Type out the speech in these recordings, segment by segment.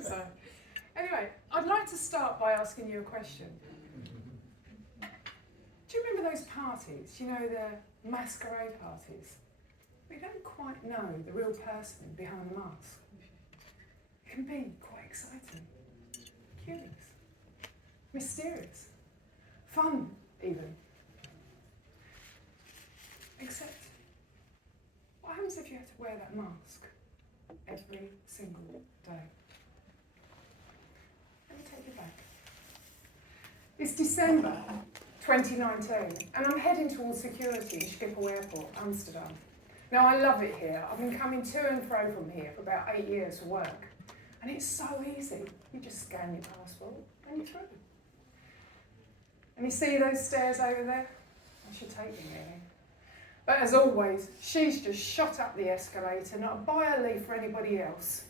So, anyway, I'd like to start by asking you a question. Do you remember those parties, you know, the masquerade parties? We don't quite know the real person behind the mask. It can be quite exciting, curious, mysterious, fun even. Except, what happens if you have to wear that mask every single day? Let me take you back. It's December 2019, and I'm heading towards security in Schiphol Airport, Amsterdam. Now, I love it here. I've been coming to and fro from here for about 8 years for work. And it's so easy. You just scan your passport and you're through. And you see those stairs over there? I should take you really. But as always, she's just shot up the escalator, not a by a leaf for anybody else.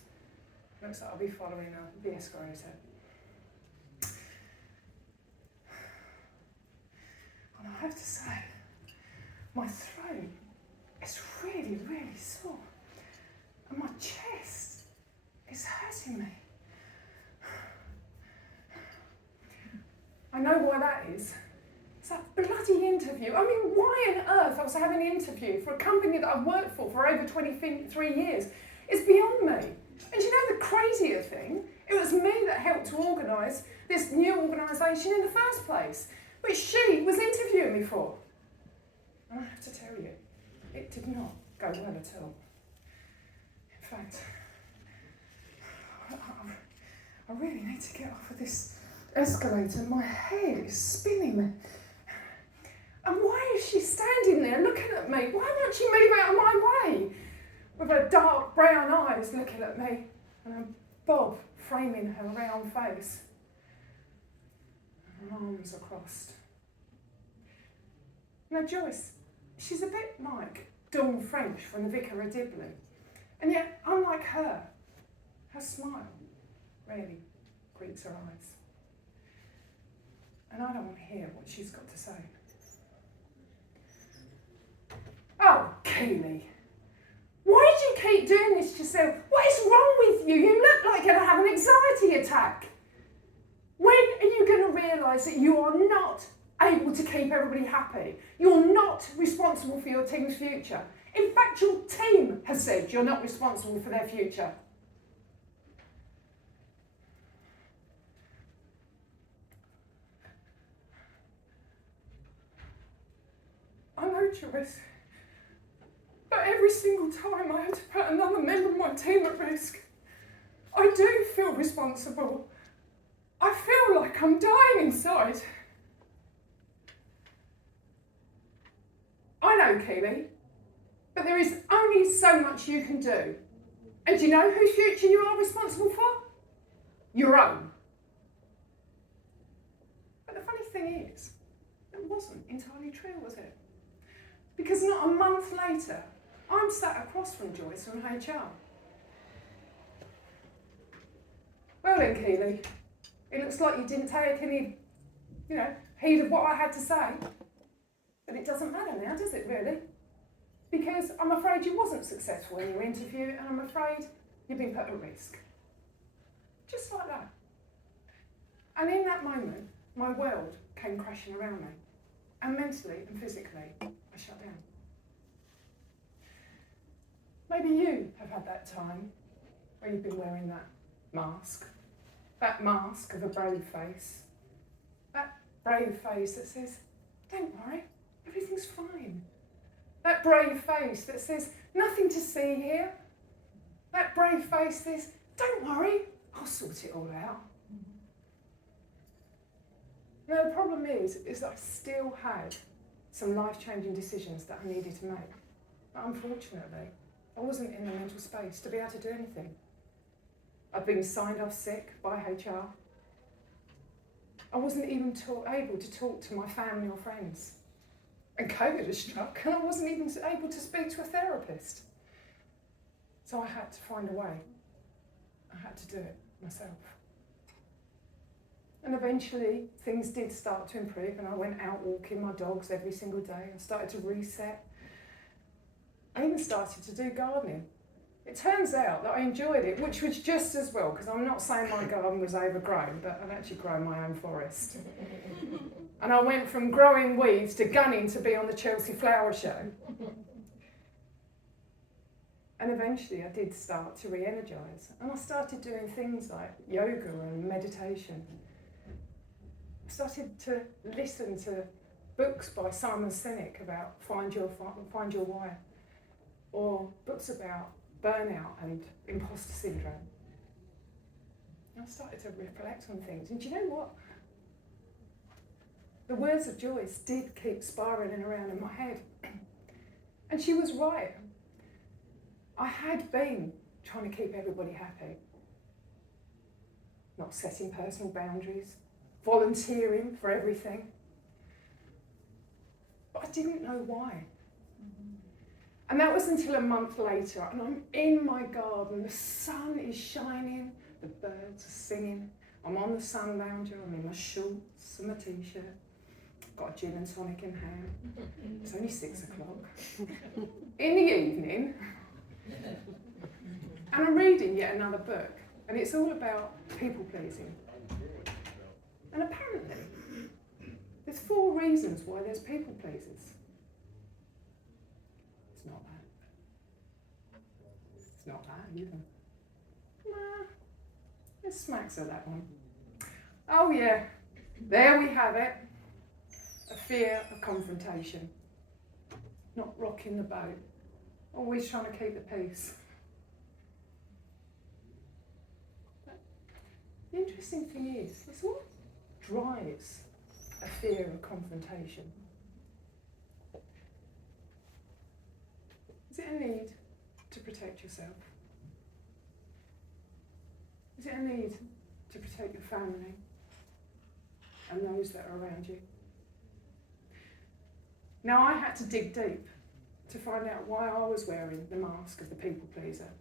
Looks like I'll be following her, the escalator. And I have to say, my throat is really, really sore. And my chest is hurting me. I know why that is. It's that bloody interview. I mean, why on earth I was having an interview for a company that I've worked for over 23 years? It's beyond me. And you know the crazier thing? It was me that helped to organise this new organisation in the first place, which she was interviewing me for. And I have to tell you, it did not go well at all. In fact, I really need to get off of this escalator. My head is spinning. And why is she standing there looking at me? Why won't she move out of my way? With her dark brown eyes looking at me and a bob framing her round face. Her arms are crossed. Now Joyce, she's a bit like Dawn French from The Vicar of Dibley. And yet, unlike her smile really greets her eyes. And I don't want to hear what she's got to say. Oh, Keely, why did you keep doing this to yourself? What is wrong with you? You look like you're going to have an anxiety attack. When are you going to realise that you are not able to keep everybody happy? You're not responsible for your team's future. In fact, your team has said you're not responsible for their future. I know, Joyce, but every single time I have to put another member of my team at risk, I do feel responsible. I feel like I'm dying inside. I know, Keely, but there is only so much you can do. And do you know whose future you are responsible for? Your own. But the funny thing is, it wasn't entirely true, was it? Because not a month later, I'm sat across from Joyce from HR. Well then, Keely, it looks like you didn't take any, heed of what I had to say. But it doesn't matter now, does it really? Because I'm afraid you wasn't successful in your interview, and I'm afraid you've been put at risk. Just like that. And in that moment, my world came crashing around me. And mentally and physically, I shut down. Maybe you have had that time where you've been wearing that mask of a brave face. That brave face that says, don't worry, everything's fine. That brave face that says, nothing to see here. That brave face says, don't worry, I'll sort it all out. Now the problem is that I still had some life-changing decisions that I needed to make. But unfortunately, I wasn't in the mental space to be able to do anything. I'd been signed off sick by HR. I wasn't even able to talk to my family or friends. And COVID had struck, and I wasn't even able to speak to a therapist. So I had to find a way. I had to do it myself. And eventually, things did start to improve, and I went out walking my dogs every single day and started to reset. I even started to do gardening. It turns out that I enjoyed it, which was just as well, because I'm not saying my garden was overgrown, but I've actually grown my own forest. And I went from growing weeds to gunning to be on the Chelsea Flower Show. And eventually I did start to re-energise. And I started doing things like yoga and meditation. I started to listen to books by Simon Sinek about Find Your Why, or books about burnout and imposter syndrome. And I started to reflect on things. And do you know what? The words of Joyce did keep spiralling around in my head. And she was right. I had been trying to keep everybody happy. Not setting personal boundaries, volunteering for everything. But I didn't know why. And that was until a month later, and I'm in my garden, the sun is shining, the birds are singing, I'm on the sun lounger, I'm in my shorts and my t-shirt, got a gin and tonic in hand, it's only 6 o'clock, in the evening, and I'm reading yet another book, and it's all about people pleasing. And apparently, there's 4 reasons why there's people pleasers. Not that either. Nah, it smacks of that one. Oh yeah, there we have it. A fear of confrontation. Not rocking the boat. Always trying to keep the peace. But the interesting thing is what drives a fear of confrontation? Is it a need to protect yourself? Is it a need to protect your family and those that are around you? Now, I had to dig deep to find out why I was wearing the mask of the people pleaser,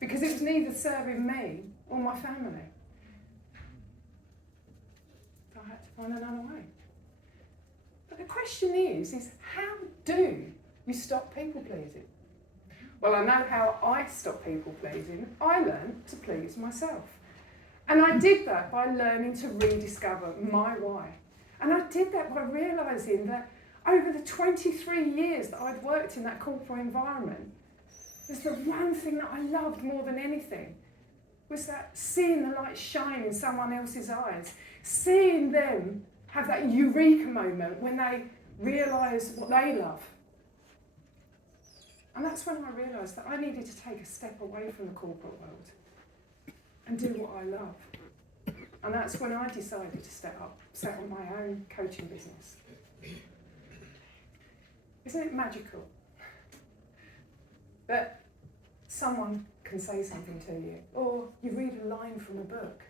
because it was neither serving me or my family. So I had to find another way. But the question is how do you stop people pleasing? Well, I know how I stop people pleasing. I learned to please myself. And I did that by learning to rediscover my why. And I did that by realising that over the 23 years that I'd worked in that corporate environment, there's the one thing that I loved more than anything was that seeing the light shine in someone else's eyes, seeing them have that eureka moment when they realise what they love. And that's when I realised that I needed to take a step away from the corporate world and do what I love. And that's when I decided to set up my own coaching business. Isn't it magical that someone can say something to you, or you read a line from a book,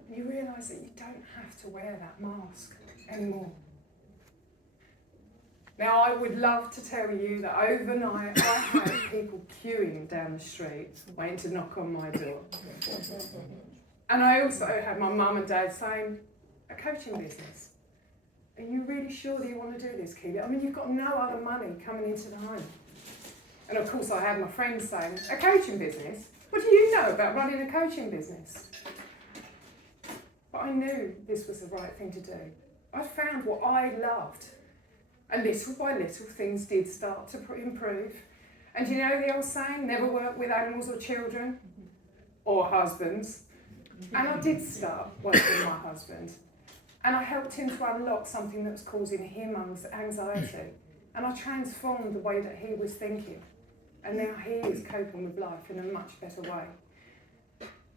and you realise that you don't have to wear that mask anymore? Now, I would love to tell you that overnight I had people queuing down the street, waiting to knock on my door. And I also had my mum and dad saying, a coaching business. Are you really sure that you want to do this, Keely? I mean, you've got no other money coming into the home. And of course I had my friends saying, a coaching business? What do you know about running a coaching business? But I knew this was the right thing to do. I found what I loved. And little by little, things did start to improve. And you know the old saying, never work with animals or children, or husbands. And I did start working with my husband. And I helped him to unlock something that was causing him anxiety. And I transformed the way that he was thinking. And now he is coping with life in a much better way.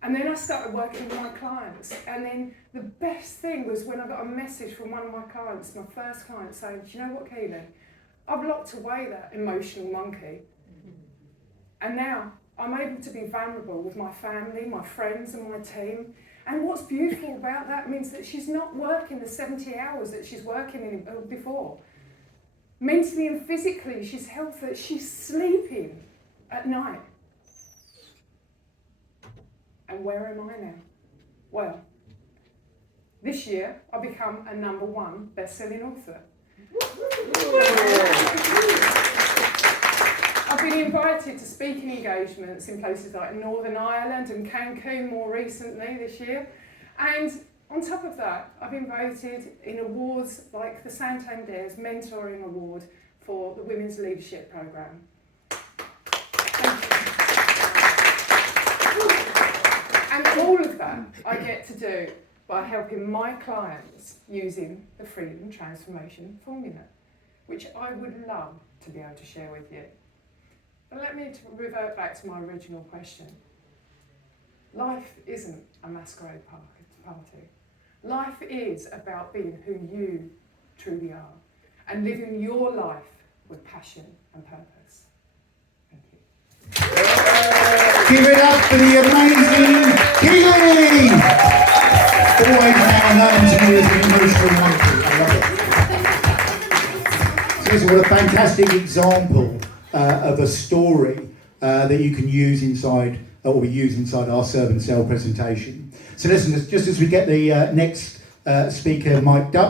And then I started working with my clients. And then the best thing was when I got a message from one of my clients, my first client, saying, do you know what, Keely? I've locked away that emotional monkey. And now I'm able to be vulnerable with my family, my friends and my team. And what's beautiful about that means that she's not working the 70 hours that she's working in before. Mentally and physically, she's healthy. She's sleeping at night. And where am I now? Well, this year I become a #1 best-selling author. I've I've been invited to speaking engagements in places like Northern Ireland and Cancun more recently this year. And on top of that, I've been voted in awards like the Santander's Mentoring Award for the Women's Leadership Programme. And all of that I get to do by helping my clients using the Freedom Transformation Formula, which I would love to be able to share with you. But let me revert back to my original question. Life isn't a masquerade party. Life is about being who you truly are and living your life with passion and purpose. Thank you. Give it up for the amazing Keely! Always now known to me as an emotional monkey. I love it. Seriously, what a fantastic example of a story that you can use inside, or we use inside our serve and sell presentation. So listen, just as we get the next speaker mic'd up,